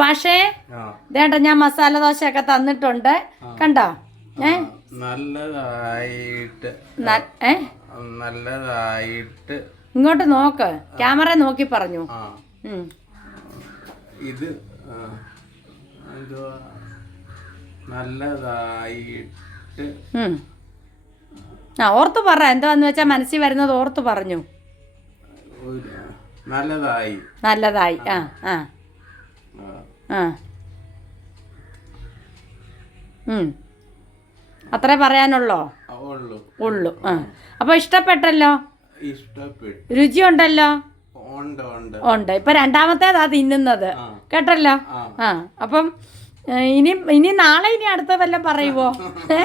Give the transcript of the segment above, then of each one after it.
പക്ഷേ വേണ്ട ഞാൻ മസാല ദോശയൊക്കെ തന്നിട്ടുണ്ട്. കണ്ടോ? ഏ? നല്ലതായിട്ട്. ഏ? നല്ലതായിട്ട്. ഇങ്ങോട്ട് നോക്ക്. ക്യാമറ നോക്കി പറഞ്ഞു. ഇത് നല്ലതായിട്ട്. ആ ഓർത്ത് പറ. എന്താന്ന് വെച്ചാൽ മനസ്സിൽ വരുന്നത് ഓർത്ത് പറഞ്ഞു. നല്ലതായി. നല്ലതായി. ആ ആ. ആ, അത്രേ പറയാനുള്ളോ? ഉള്ളു. അപ്പൊ ആ. ഇഷ്ടപ്പെട്ടല്ലോ? രുചി ഉണ്ടല്ലോ ഉണ്ട് ഇപ്പൊ രണ്ടാമത്തേതാ തിന്നുന്നത്. കേട്ടല്ലോ? ആ. അപ്പം ഇനി ഇനി നാളെ ഇനി അടുത്ത വല്ലതും പറയുവോ? ഏ?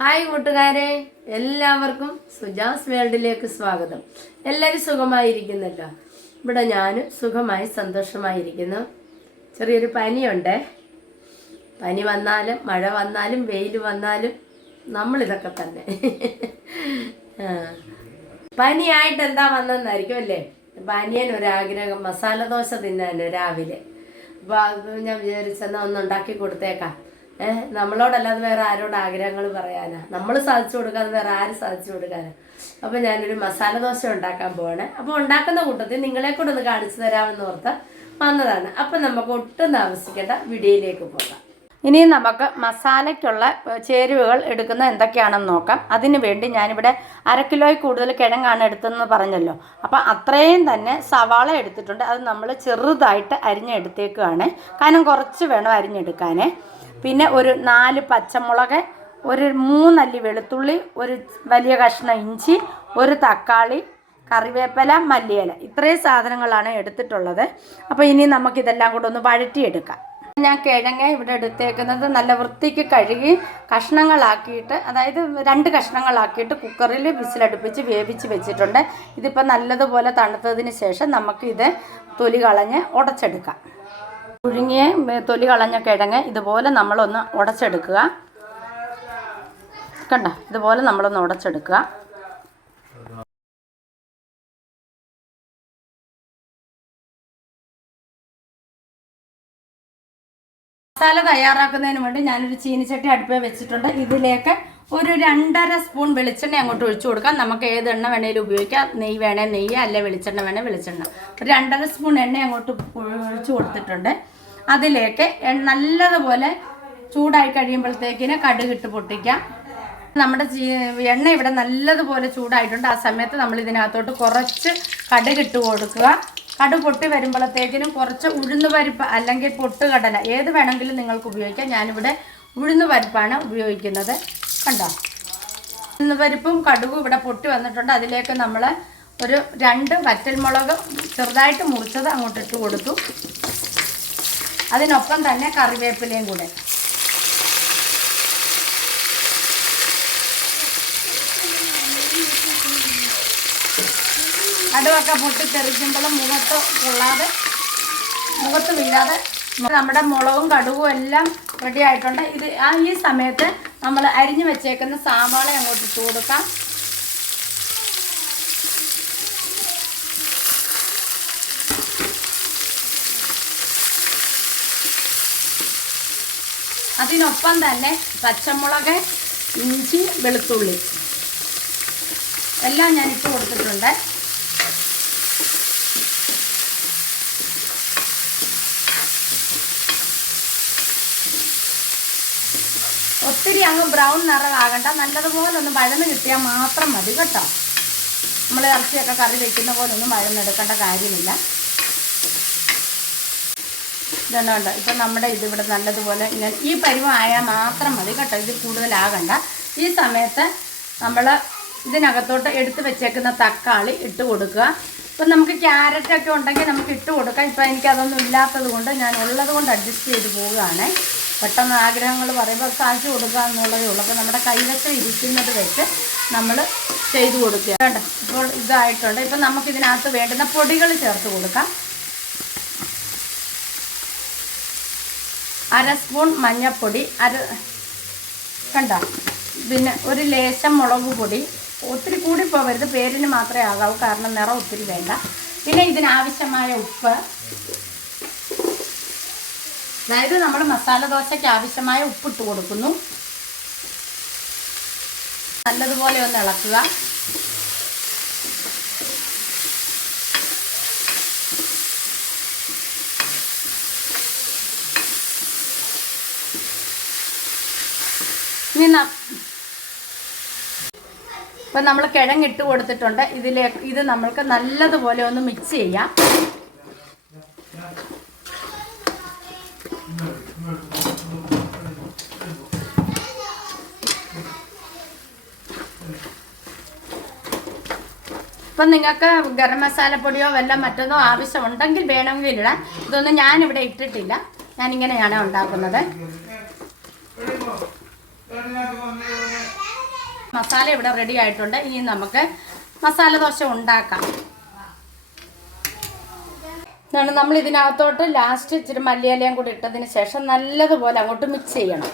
ഹായ് കൂട്ടുകാരെ. എല്ലാവർക്കും സുജാസ് വേൾഡിലേക്ക് സ്വാഗതം. എല്ലാവരും സുഖമായിരിക്കുന്നല്ലോ. ഇവിടെ ഞാൻ സുഖമായി സന്തോഷമായിരിക്കുന്നു. ചെറിയൊരു പനിയുണ്ട്? പനി വന്നാലും മഴ വന്നാലും വെയിൽ വന്നാലും നമ്മളിതൊക്കെ തന്നെ. പനിയായിട്ട് എന്താ വന്നെന്നായിരിക്കും അല്ലേ? പനിയൻ ഒരാഗ്രഹം മസാല ദോശ തിന്നാൻ രാവിലെ. അപ്പോൾ അത് ഞാൻ വിചാരിച്ചെന്നാൽ ഒന്ന് ഉണ്ടാക്കി കൊടുത്തേക്കാം. ഏഹ് നമ്മളോടല്ലാതെ വേറെ ആരോട് ആഗ്രഹങ്ങൾ പറയാനാ. നമ്മൾ സാധിച്ചു കൊടുക്കാതെ വേറെ ആര് സാധിച്ചു കൊടുക്കാനാ? അപ്പോൾ ഞാനൊരു മസാല ദോശ ഉണ്ടാക്കാൻ പോവാണ്. അപ്പോൾ ഉണ്ടാക്കുന്ന കൂട്ടത്തിൽ നിങ്ങളെ കൂടെ ഒന്ന് കാണിച്ചു തരാമെന്ന് ഓർത്ത് വന്നതാണ്. അപ്പം നമുക്ക് ഒട്ടും താമസിക്കേണ്ട വീഡിയോയിലേക്ക് പോകാം. ഇനി നമുക്ക് മസാലയ്ക്കുള്ള ചേരുവകൾ എടുക്കുന്നത് എന്തൊക്കെയാണെന്ന് നോക്കാം. അതിനു വേണ്ടി ഞാനിവിടെ അര കിലോയിൽ കൂടുതൽ കിഴങ്ങാണ് എടുത്തതെന്ന് പറഞ്ഞല്ലോ. അപ്പോൾ അത്രയും തന്നെ സവാള എടുത്തിട്ടുണ്ട്. അത് നമ്മൾ ചെറുതായിട്ട് അരിഞ്ഞെടുത്തേക്കുകയാണ് കാരണം കുറച്ച് വേണം അരിഞ്ഞെടുക്കാൻ പിന്നെ ഒരു നാല് പച്ചമുളക് ഒരു മൂന്നല്ലി വെളുത്തുള്ളി ഒരു വലിയ കഷ്ണം ഇഞ്ചി ഒരു തക്കാളി കറിവേപ്പില മല്ലിയില. ഇത്രയും സാധനങ്ങളാണ് എടുത്തിട്ടുള്ളത്. അപ്പോൾ ഇനി നമുക്കിതെല്ലാം കൂടെ ഒന്ന് വഴറ്റിയെടുക്കാം. ഞാൻ കിഴങ്ങ് ഇവിടെ എടുത്തേക്കുന്നത്. നല്ല വൃത്തിക്ക് കഴുകി കഷ്ണങ്ങളാക്കിയിട്ട് അതായത് രണ്ട് കഷ്ണങ്ങളാക്കിയിട്ട് കുക്കറിൽ വിസിലടുപ്പിച്ച് വേവിച്ച് വെച്ചിട്ടുണ്ട്. ഇതിപ്പോൾ നല്ലതുപോലെ തണുത്തതിന് ശേഷം നമുക്കിത് തൊലി കളഞ്ഞ് ഉടച്ചെടുക്കാം. പുഴുങ്ങിയ തൊലി കളഞ്ഞ കിഴങ്ങ് ഇതുപോലെ നമ്മളൊന്ന് ഉടച്ചെടുക്കുക. കണ്ടോ? ഇതുപോലെ നമ്മളൊന്ന് ഉടച്ചെടുക്കുക. മസാല തയ്യാറാക്കുന്നതിന് വേണ്ടി ഞാനൊരു ചീനിച്ചട്ടി അടുപ്പിൽ വെച്ചിട്ടുണ്ട്. ഇതിലേക്ക് ഒരു രണ്ടര സ്പൂൺ വെളിച്ചെണ്ണ അങ്ങോട്ട് ഒഴിച്ചു കൊടുക്കാം. നമുക്ക് ഏത് എണ്ണ വേണേലും ഉപയോഗിക്കാം. നെയ്യ് വേണേൽ നെയ്യ് അല്ലെ വെളിച്ചെണ്ണ വേണേൽ വെളിച്ചെണ്ണ. ഒരു രണ്ടര സ്പൂൺ എണ്ണ അങ്ങോട്ട് ഒഴിച്ചു കൊടുത്തിട്ടുണ്ട്. അതിലേക്ക് നല്ലതുപോലെ ചൂടായി കഴിയുമ്പോഴത്തേക്കിന് കടുകിട്ട് പൊട്ടിക്കാം. നമ്മുടെ എണ്ണ ഇവിടെ നല്ലതുപോലെ ചൂടായിട്ടുണ്ട്. ആ സമയത്ത് നമ്മൾ ഇതിനകത്തോട്ട് കുറച്ച് കടുകിട്ട് കൊടുക്കുക. കടുക് പൊട്ടി വരുമ്പോഴത്തേക്കിനും കുറച്ച് ഉഴുന്ന് പരിപ്പ് അല്ലെങ്കിൽ പൊട്ടുകടല ഏത് വേണമെങ്കിലും നിങ്ങൾക്ക് ഉപയോഗിക്കാം. ഞാനിവിടെ ഉഴുന്ന് പരിപ്പാണ് ഉപയോഗിക്കുന്നത്. കണ്ടോ? ഉഴുന്ന് പരിപ്പും കടുകും ഇവിടെ പൊട്ടി വന്നിട്ടുണ്ട്. അതിലേക്ക് നമ്മൾ ഒരു രണ്ട് വറ്റൽമുളക് ചെറുതായിട്ട് മുറിച്ചത് അങ്ങോട്ട് ഇട്ട് കൊടുത്തു. അതിനൊപ്പം തന്നെ കറിവേപ്പിലയും കൂടെ. കടുവൊക്കെ പൊട്ടിത്തെറിക്കുമ്പോൾ മുഖത്ത് കൊള്ളാതെ മുഖത്ത് വീഴാതെ നമ്മുടെ മുളകും കടുകും എല്ലാം റെഡി ആയിട്ടുണ്ട്. ഇത് ആ ഈ സമയത്ത് നമ്മൾ അരിഞ്ഞു വെച്ചേക്കുന്ന സാമ്പാളെ അങ്ങോട്ട് ഇട്ട് കൊടുക്കാം. അതിനൊപ്പം തന്നെ പച്ചമുളക് ഇഞ്ചി വെളുത്തുള്ളി. എല്ലാം ഞാൻ ഇട്ട് കൊടുത്തിട്ടുണ്ട്. ഒത്തിരി അങ്ങ് ബ്രൗൺ നിറമാകണ്ട നല്ലതുപോലെ ഒന്ന് വഴന്ന് കിട്ടിയാൽ മാത്രം മതി കേട്ടോ. നമ്മൾ ഇറച്ചിയൊക്കെ കറി വെക്കുന്ന പോലെ ഒന്നും വഴന്നെടുക്കേണ്ട കാര്യമില്ല. ഇതുണ്ട് ഇപ്പം നമ്മുടെ ഇതിവിടെ നല്ലതുപോലെ ഇങ്ങനെ ഈ പരുവമായാൽ മാത്രം മതി കേട്ടോ. ഇത് കൂടുതലാകണ്ട. ഈ സമയത്ത് നമ്മൾ ഇതിനകത്തോട്ട് എടുത്ത് വെച്ചേക്കുന്ന തക്കാളി ഇട്ട് കൊടുക്കുക. ഇപ്പം നമുക്ക് ക്യാരറ്റൊക്കെ ഉണ്ടെങ്കിൽ നമുക്ക് ഇട്ട് കൊടുക്കാം. ഇപ്പം എനിക്കതൊന്നും ഇല്ലാത്തത് കൊണ്ട് ഞാൻ ഉള്ളത് കൊണ്ട് അഡ്ജസ്റ്റ് ചെയ്ത് പോവുകയാണ്. പെട്ടെന്ന് ആഗ്രഹങ്ങൾ പറയുമ്പോൾ സാധിച്ചു കൊടുക്കുക എന്നുള്ളതേ ഉള്ളൂ. അപ്പോൾ നമ്മുടെ കൈവശം ഇരിക്കുന്നത് വെച്ച് നമ്മൾ ചെയ്തു കൊടുക്കുക. വേണ്ട ഇപ്പോൾ ഇതായിട്ടുണ്ട്. ഇപ്പം നമുക്കിതിനകത്ത് വേണ്ടുന്ന പൊടികൾ ചേർത്ത് കൊടുക്കാം. അര സ്പൂൺ മഞ്ഞൾപ്പൊടി അര കണ്ട പിന്നെ ഒരു ലേശം മുളക് പൊടി. ഒത്തിരി കൂടി പോകരുത് പേരിന് മാത്രമേ ആകാവൂ കാരണം നിറം ഒത്തിരി വേണ്ട. പിന്നെ ഇതിനാവശ്യമായ ഉപ്പ് അതായത് നമ്മൾ മസാല ദോശയ്ക്ക് ആവശ്യമായ ഉപ്പിട്ട് കൊടുക്കുന്നു. നല്ലതുപോലെ ഒന്ന് ഇളക്കുക. ഇനി ഇപ്പം നമ്മൾ കിഴങ്ങിട്ട് കൊടുത്തിട്ടുണ്ട്. ഇതിലേക്ക് ഇത് നമ്മൾക്ക് നല്ലതുപോലെ ഒന്ന് മിക്സ് ചെയ്യാം. ഇപ്പം നിങ്ങൾക്ക് ഗരം മസാലപ്പൊടിയോ വല്ല മറ്റൊന്നോ ആവശ്യമുണ്ടെങ്കിൽ വേണമെങ്കിൽ ഇടാം. ഇതൊന്നും ഞാനിവിടെ ഇട്ടിട്ടില്ല. ഞാനിങ്ങനെയാണ് ഉണ്ടാക്കുന്നത്. മസാല ഇവിടെ റെഡി ആയിട്ടുണ്ട്. ഇനി നമുക്ക് മസാല ദോശ ഉണ്ടാക്കാം. എന്നാണ് നമ്മൾ ഇതിനകത്തോട്ട് ലാസ്റ്റ് ഇച്ചിരി മല്ലിയിലയും കൂടി ഇട്ടതിന് ശേഷം നല്ലതുപോലെ അങ്ങോട്ട് മിക്സ് ചെയ്യണം.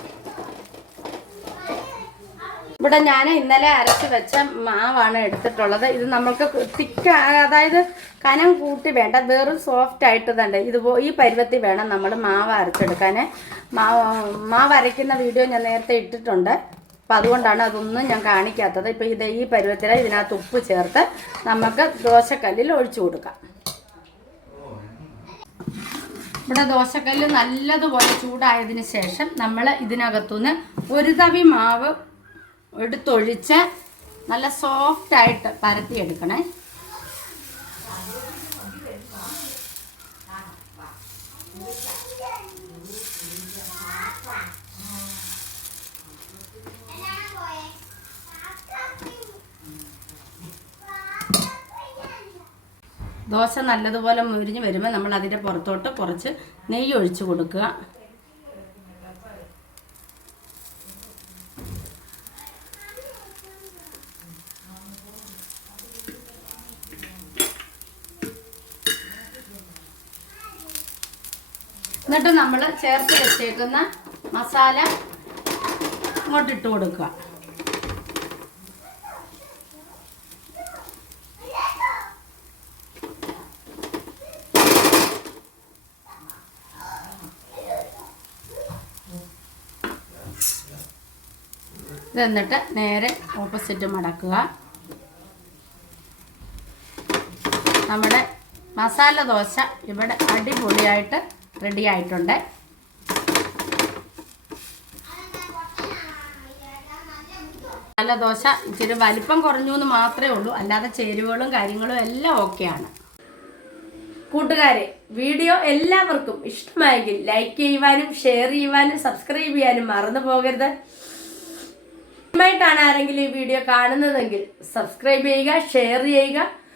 ഇവിടെ ഞാൻ ഇന്നലെ അരച്ച് വെച്ച മാവാണ് എടുത്തിട്ടുള്ളത്. ഇത് നമ്മൾക്ക് തിക്ക അതായത് കനം കൂട്ടി വേണ്ട വെറും സോഫ്റ്റ് ആയിട്ട് തന്നെ. ഇത് ഈ പരുവത്തിൽ വേണം നമ്മൾ മാവ് അരച്ചെടുക്കാൻ മാവ് മാവ് അരയ്ക്കുന്ന വീഡിയോ ഞാൻ നേരത്തെ ഇട്ടിട്ടുണ്ട്. അപ്പം അതുകൊണ്ടാണ് അതൊന്നും ഞാൻ കാണിക്കാത്തത്. ഇപ്പം ഇത് ഈ പരുവത്തിൽ ഇതിനകത്ത് ഉപ്പ് ചേർത്ത് നമുക്ക് ദോശക്കല്ലിൽ ഒഴിച്ചു കൊടുക്കാം. ഇവിടെ ദോശക്കല്ല് നല്ലതുപോലെ ചൂടായതിന് ശേഷം നമ്മൾ ഇതിനകത്തുനിന്ന് ഒരു തവി മാവ് എടുത്തൊഴിച്ച് നല്ല സോഫ്റ്റ് ആയിട്ട് പരത്തിയെടുക്കണേ. ദോശ നല്ലതുപോലെ മുരിഞ്ഞ് വരുമ്പോൾ നമ്മൾ അതിന്റെ പുറത്തോട്ട് കുറച്ച് നെയ്യ് ഒഴിച്ച് കൊടുക്കുക. എന്നിട്ട് നമ്മൾ ചേർത്ത് വെച്ചേക്കുന്ന മസാല ഇങ്ങോട്ട് ഇട്ട് കൊടുക്കുക. ഇതെന്നിട്ട് നേരെ ഓപ്പോസിറ്റ് മടക്കുക. നമ്മുടെ മസാല ദോശ ഇവിടെ അടിപൊളിയായിട്ട് റെഡി ആയിട്ടുണ്ട്. നല്ല ദോശ. ഇച്ചിരി വലിപ്പം കുറഞ്ഞു എന്ന് മാത്രമേ ഉള്ളൂ. അല്ലാതെ ചേരുവകളും കാര്യങ്ങളും എല്ലാം ഓക്കെയാണ്. കൂട്ടുകാരെ വീഡിയോ എല്ലാവർക്കും ഇഷ്ടമായെങ്കിൽ ലൈക്ക് ചെയ്യുവാനും ഷെയർ ചെയ്യുവാനും സബ്സ്ക്രൈബ് ചെയ്യാനും മറന്നു പോകരുത്. ആദ്യമായിട്ടാണ് ആരെങ്കിലും ഈ വീഡിയോ കാണുന്നതെങ്കിൽ സബ്സ്ക്രൈബ് ചെയ്യുക ഷെയർ ചെയ്യുക.